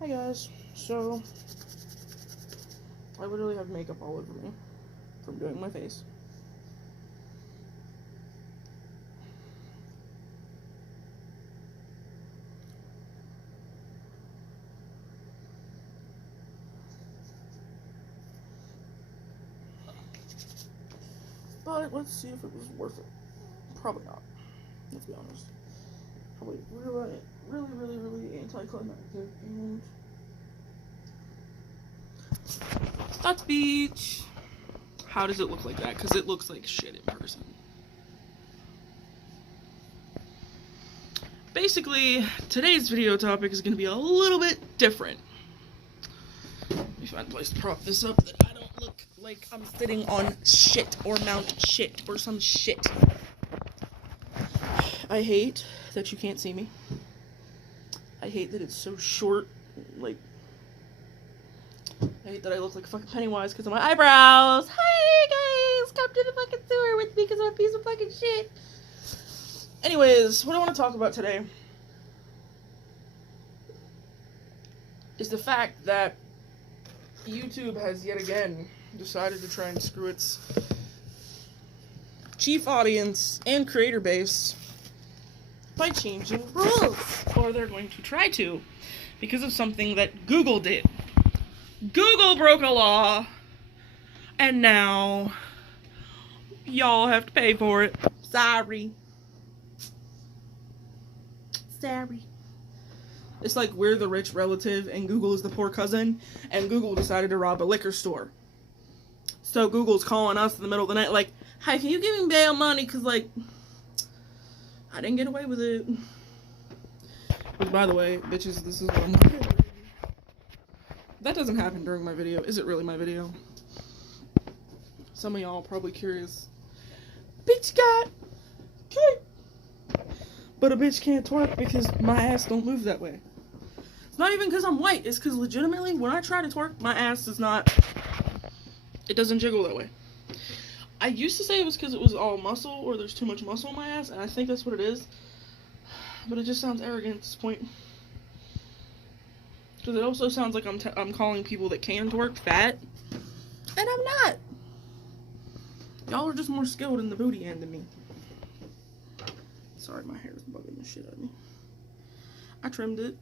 Hi guys. So, I literally have makeup all over me from doing my face. But let's see if it was worth it. Probably not. Let's be honest. Probably really anticlimactic. And that's beach. How does it look like that? Because it looks like shit in person. Basically, today's video topic is going to be a little bit different. Let me find a place to prop this up that I don't look like I'm sitting on shit or mount shit or some shit. I hate that you can't see me. I hate that it's so short. Like, I hate that I look like fucking Pennywise because of my eyebrows. Hi guys, come to the fucking sewer with me because I'm a piece of fucking shit. Anyways, what I want to talk about today is the fact that YouTube has yet again decided to try and screw its chief audience and creator base by changing rules. Or they're going to try to, because of something that Google did. Google broke a law, and now y'all have to pay for it. Sorry. It's like we're the rich relative and Google is the poor cousin, and Google decided to rob a liquor store. So Google's calling us in the middle of the night like, "Hey, can you give me bail money? Because, like, I didn't get away with it." Which, by the way, bitches, this is what I'm doing. That doesn't happen during my video. Is it really my video? Some of y'all are probably curious. Bitch got cake. But a bitch can't twerk because my ass don't move that way. It's not even because I'm white. It's because legitimately, when I try to twerk, my ass does not... It doesn't jiggle that way. I used to say it was because it was all muscle, or there's too much muscle in my ass, and I think that's what it is. But it just sounds arrogant at this point. Because it also sounds like I'm calling people that can twerk fat. And I'm not. Y'all are just more skilled in the booty end than me. Sorry, my hair is bugging the shit out of me. I trimmed it.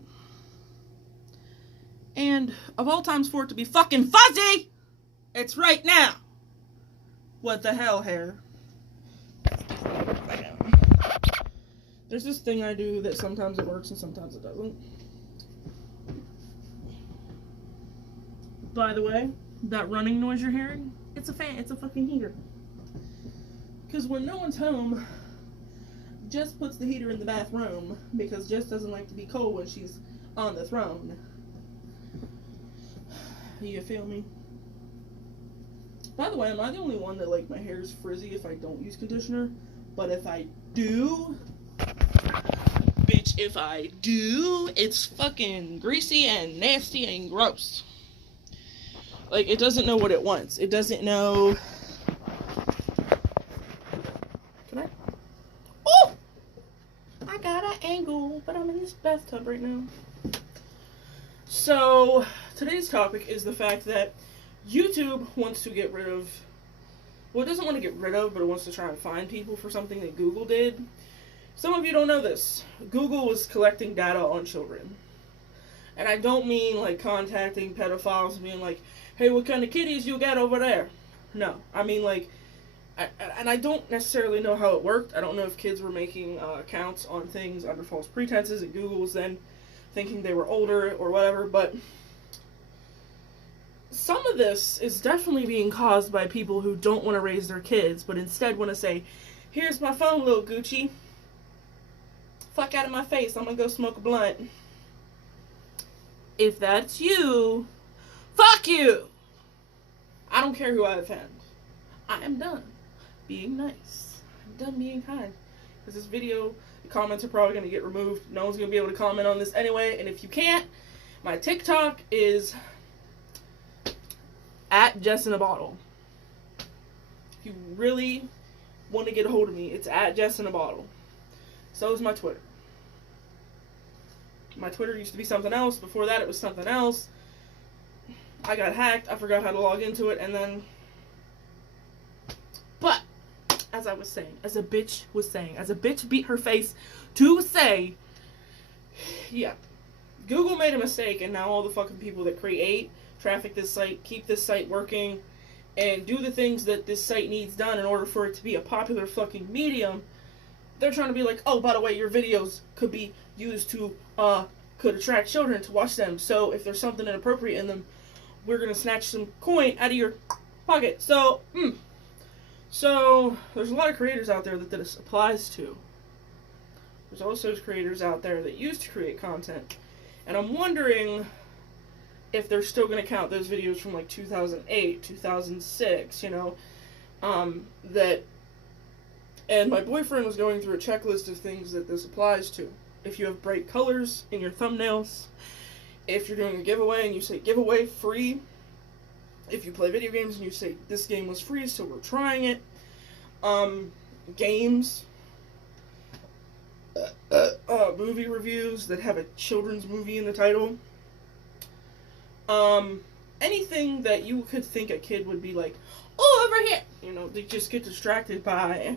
And of all times for it to be fucking fuzzy, it's right now. What the hell, hair? There's this thing I do that sometimes it works and sometimes it doesn't. By the way, that running noise you're hearing, it's a fan, it's a fucking heater. Because when no one's home, Jess puts the heater in the bathroom because Jess doesn't like to be cold when she's on the throne. You feel me? By the way, am I the only one that, like, my hair is frizzy if I don't use conditioner? But if I do, bitch, if I do, it's fucking greasy and nasty and gross. Like, it doesn't know what it wants. It doesn't know... Can I... Oh! I got an angle, but I'm in this bathtub right now. So, today's topic is the fact that YouTube wants to get rid of... Well, it doesn't want to get rid of, but it wants to try and find people for something that Google did. Some of you don't know this. Google was collecting data on children. And I don't mean, like, contacting pedophiles and being like, "Hey, what kind of kitties you got over there?" No. I mean, like... And I don't necessarily know how it worked. I don't know if kids were making accounts on things under false pretenses and Google was then thinking they were older or whatever, but some of this is definitely being caused by people who don't want to raise their kids, but instead want to say, "Here's my phone, little Gucci. Fuck out of my face, I'm gonna go smoke a blunt." If that's you, fuck you! I don't care who I offend. I am done being nice. I'm done being kind. Because this video, the comments are probably going to get removed. No one's going to be able to comment on this anyway. And if you can't, my TikTok is at Jess in a Bottle. If you really want to get a hold of me, it's at Jess in a Bottle. So is my Twitter. My Twitter used to be something else. Before that, it was something else. I got hacked. I forgot how to log into it, and then... But, as I was saying, as a bitch beat her face to say, yeah, Google made a mistake, and now all the fucking people that create, traffic this site, keep this site working, and do the things that this site needs done in order for it to be a popular fucking medium, they're trying to be like, oh, by the way, your videos could be used to, could attract children to watch them, so if there's something inappropriate in them, we're gonna snatch some coin out of your pocket. So, So, there's a lot of creators out there that this applies to. There's also creators out there that used to create content, and I'm wondering if they're still going to count those videos from like 2008, 2006, you know, that, and my boyfriend was going through a checklist of things that this applies to. If you have bright colors in your thumbnails, if you're doing a giveaway and you say giveaway free, if you play video games and you say this game was free so we're trying it, games, movie reviews that have a children's movie in the title, anything that you could think a kid would be like, oh, over here, you know, they just get distracted by,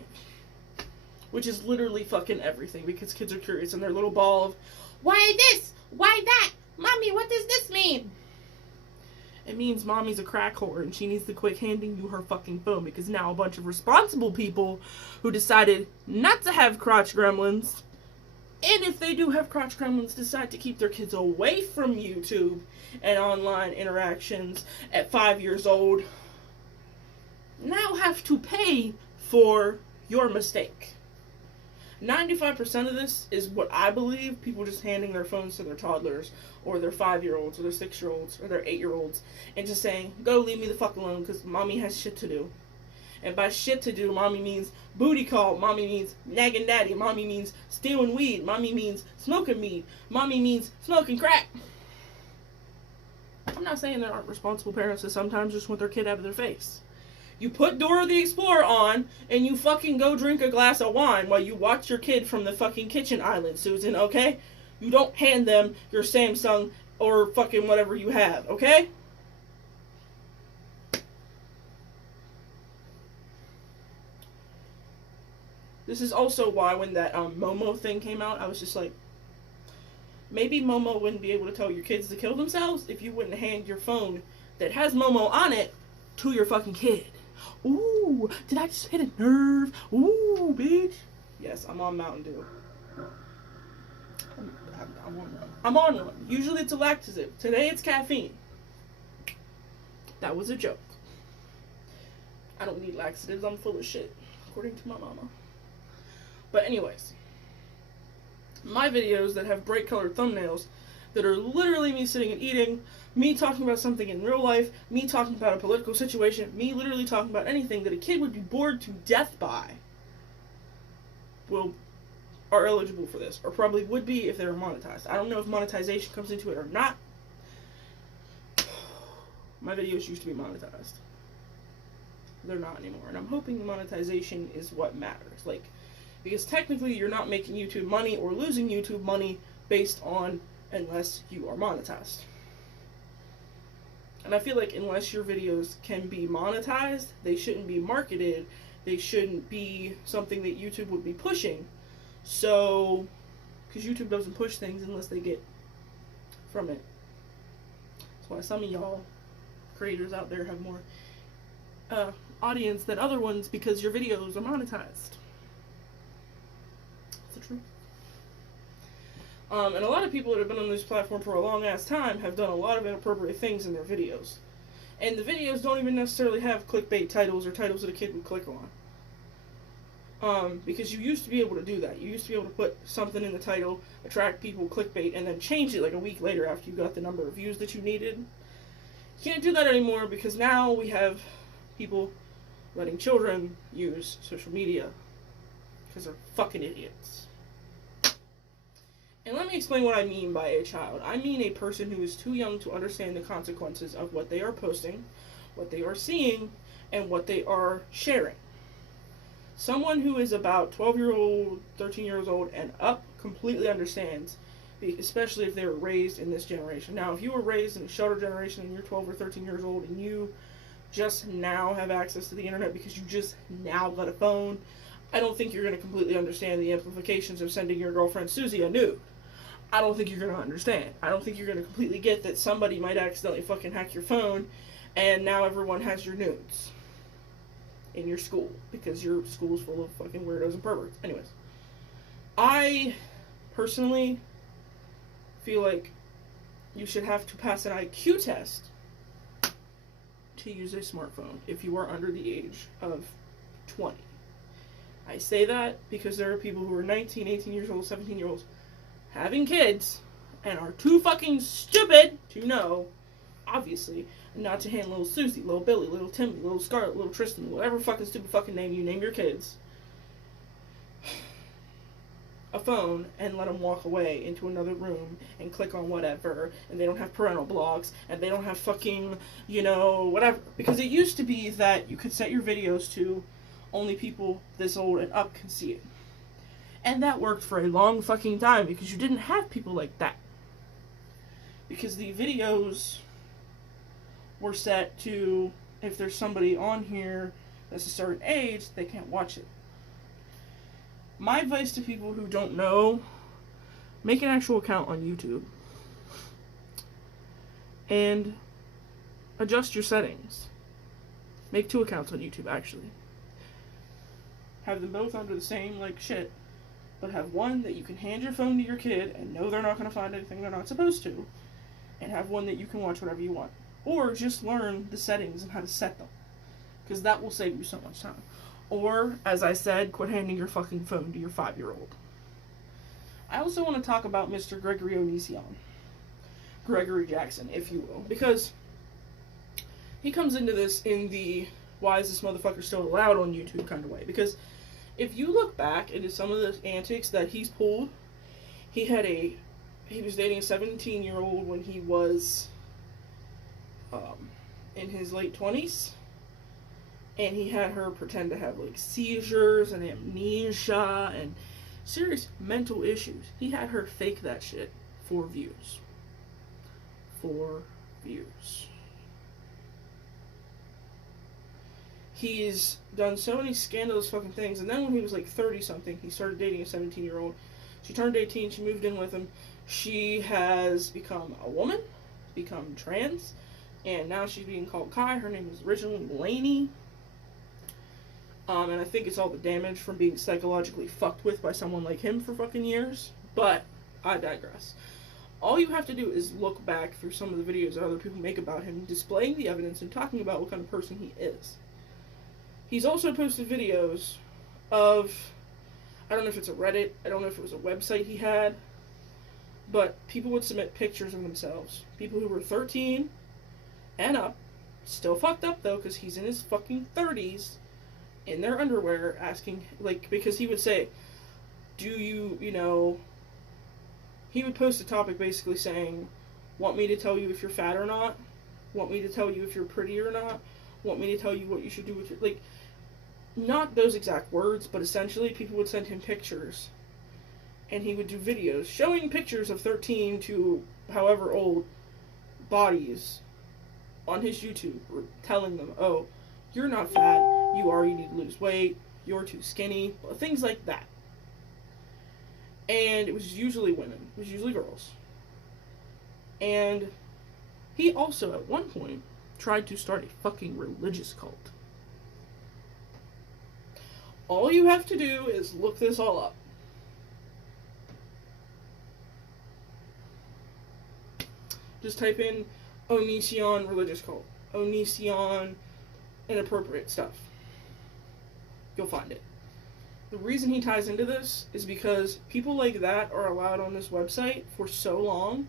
which is literally fucking everything, because kids are curious and their little ball of, why this, why that, mommy, what does this mean? It means mommy's a crack whore and she needs to quit handing you her fucking phone, because now a bunch of responsible people who decided not to have crotch gremlins, and if they do have crotch gremlins, decide to keep their kids away from YouTube and online interactions at 5 years old, now have to pay for your mistake. 95% of this is what I believe, people just handing their phones to their toddlers, or their 5-year-olds, or their 6-year-olds, or their 8-year-olds, and just saying, go leave me the fuck alone, because mommy has shit to do. And by shit to do, mommy means booty call, mommy means nagging daddy, mommy means stealing weed, mommy means smoking weed, mommy means smoking crack. I'm not saying there aren't responsible parents that sometimes just want their kid out of their face. You put Dora the Explorer on, and you fucking go drink a glass of wine while you watch your kid from the fucking kitchen island, Susan, okay? You don't hand them your Samsung or fucking whatever you have, okay? This is also why when that Momo thing came out, I was just like, maybe Momo wouldn't be able to tell your kids to kill themselves if you wouldn't hand your phone that has Momo on it to your fucking kid. Ooh, did I just hit a nerve? Ooh, bitch. Yes, I'm on Mountain Dew. I'm on one. Usually it's a laxative. Today it's caffeine. That was a joke. I don't need laxatives. I'm full of shit, according to my mama. But anyways, my videos that have bright colored thumbnails that are literally me sitting and eating, me talking about something in real life, me talking about a political situation, me literally talking about anything that a kid would be bored to death by, are eligible for this, or probably would be if they were monetized. I don't know if monetization comes into it or not. My videos used to be monetized. They're not anymore, and I'm hoping the monetization is what matters. Like, because technically you're not making YouTube money or losing YouTube money based on unless you are monetized. And I feel like unless your videos can be monetized, they shouldn't be marketed. They shouldn't be something that YouTube would be pushing. So, because YouTube doesn't push things unless they get from it. That's why some of y'all creators out there have more audience than other ones, because your videos are monetized. That's the truth. And a lot of people that have been on this platform for a long ass time have done a lot of inappropriate things in their videos. And the videos don't even necessarily have clickbait titles or titles that a kid would click on. Because you used to be able to do that. You used to be able to put something in the title, attract people, clickbait, and then change it like a week later after you got the number of views that you needed. You can't do that anymore, because now we have people letting children use social media because they're fucking idiots. And let me explain what I mean by a child. I mean a person who is too young to understand the consequences of what they are posting, what they are seeing, and what they are sharing. Someone who is about 12-year-old, 13 years old, and up completely understands especially if they were raised in this generation. Now, if you were raised in a shelter generation and you're 12 or 13 years old and you just now have access to the internet because you just now got a phone, I don't think you're going to completely understand the implications of sending your girlfriend Susie a nude. I don't think you're going to understand. I don't think you're going to completely get that somebody might accidentally fucking hack your phone and now everyone has your nudes in your school because your school's full of fucking weirdos and perverts. Anyways, I personally feel like you should have to pass an IQ test to use a smartphone if you are under the age of 20. I say that because there are people who are 19, 18 years old, 17 years old having kids and are too fucking stupid to know, obviously, not to hand little Susie, little Billy, little Timmy, little Scarlett, little Tristan, whatever fucking stupid fucking name you name your kids, a phone and let them walk away into another room and click on whatever, and they don't have parental blocks, and they don't have fucking, whatever. Because it used to be that you could set your videos to only people this old and up can see it. And that worked for a long fucking time because you didn't have people like that. Because the videos were set to, if there's somebody on here that's a certain age, they can't watch it. My advice to people who don't know, make an actual account on YouTube. And adjust your settings. Make 2 accounts on YouTube, actually. Have them both under the same, shit. But have one that you can hand your phone to your kid and know they're not going to find anything they're not supposed to. And have one that you can watch whatever you want. Or just learn the settings and how to set them. Because that will save you so much time. Or, as I said, quit handing your fucking phone to your 5-year-old. I also want to talk about Mr. Gregory Onision. Gregory Jackson, if you will. Because he comes into this in the why is this motherfucker still allowed on YouTube kind of way. Because if you look back into some of the antics that he's pulled, he was dating a 17-year-old when he was in his late 20s. And he had her pretend to have seizures and amnesia and serious mental issues. He had her fake that shit for views. For views. He's done so many scandalous fucking things. And then when he was 30-something, he started dating a 17-year-old. She turned 18, she moved in with him. She has become a woman, become trans, and now she's being called Kai. Her name was originally Lainey. And I think it's all the damage from being psychologically fucked with by someone like him for fucking years. But I digress. All you have to do is look back through some of the videos that other people make about him, displaying the evidence and talking about what kind of person he is. He's also posted videos of, I don't know if it's a Reddit, I don't know if it was a website he had, but people would submit pictures of themselves. People who were 13 and up, still fucked up though, because he's in his fucking 30s, in their underwear, asking, because he would say, do you, he would post a topic basically saying, want me to tell you if you're fat or not? Want me to tell you if you're pretty or not? Want me to tell you what you should do with your, not those exact words, but essentially people would send him pictures, and he would do videos showing pictures of 13 to however old bodies on his YouTube, telling them, oh, you're not fat, you already need to lose weight, you're too skinny, things like that. And it was usually women, it was usually girls. And he also, at one point, tried to start a fucking religious cult. All you have to do is look this all up. Just type in Onision religious cult. Onision inappropriate stuff. You'll find it. The reason he ties into this is because people like that are allowed on this website for so long.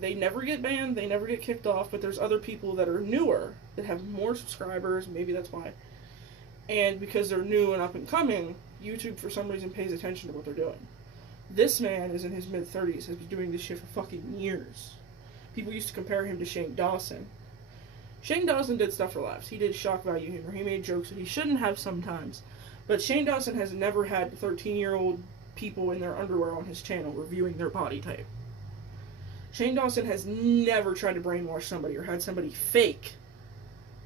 They never get banned, they never get kicked off, but there's other people that are newer, that have more subscribers, maybe that's why. And because they're new and up and coming, YouTube for some reason pays attention to what they're doing. This man is in his mid-30s, has been doing this shit for fucking years. People used to compare him to Shane Dawson. Shane Dawson did stuff for laughs. He did shock value humor. He made jokes that he shouldn't have sometimes. But Shane Dawson has never had 13-year-old people in their underwear on his channel reviewing their body type. Shane Dawson has never tried to brainwash somebody or had somebody fake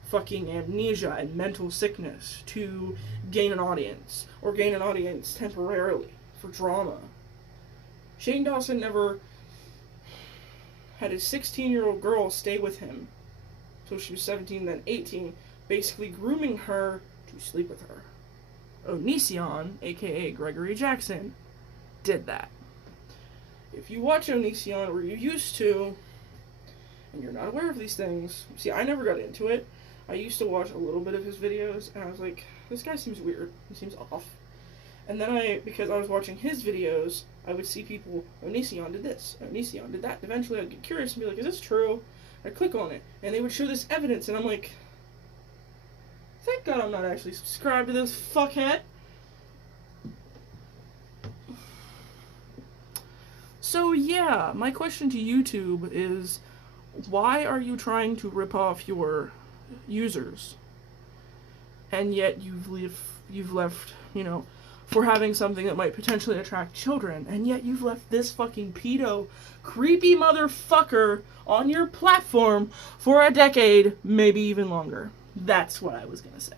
fucking amnesia and mental sickness to gain an audience, or gain an audience temporarily for drama. Shane Dawson never had a 16-year-old girl stay with him till she was 17, then 18, basically grooming her to sleep with her. Onision, aka Gregory Jackson, did that. If you watch Onision, or you used to, and you're not aware of these things, see, I never got into it. I used to watch a little bit of his videos, and I was like, this guy seems weird. He seems off. And then because I was watching his videos, I would see people, Onision did this, Onision did that. Eventually I'd get curious and be like, is this true? I'd click on it, and they would show this evidence, and I'm like, thank God I'm not actually subscribed to this fuckhead. So yeah, my question to YouTube is, why are you trying to rip off your users? And yet you've left, for having something that might potentially attract children, and yet you've left this fucking pedo, creepy motherfucker on your platform for a decade, maybe even longer. That's what I was gonna say.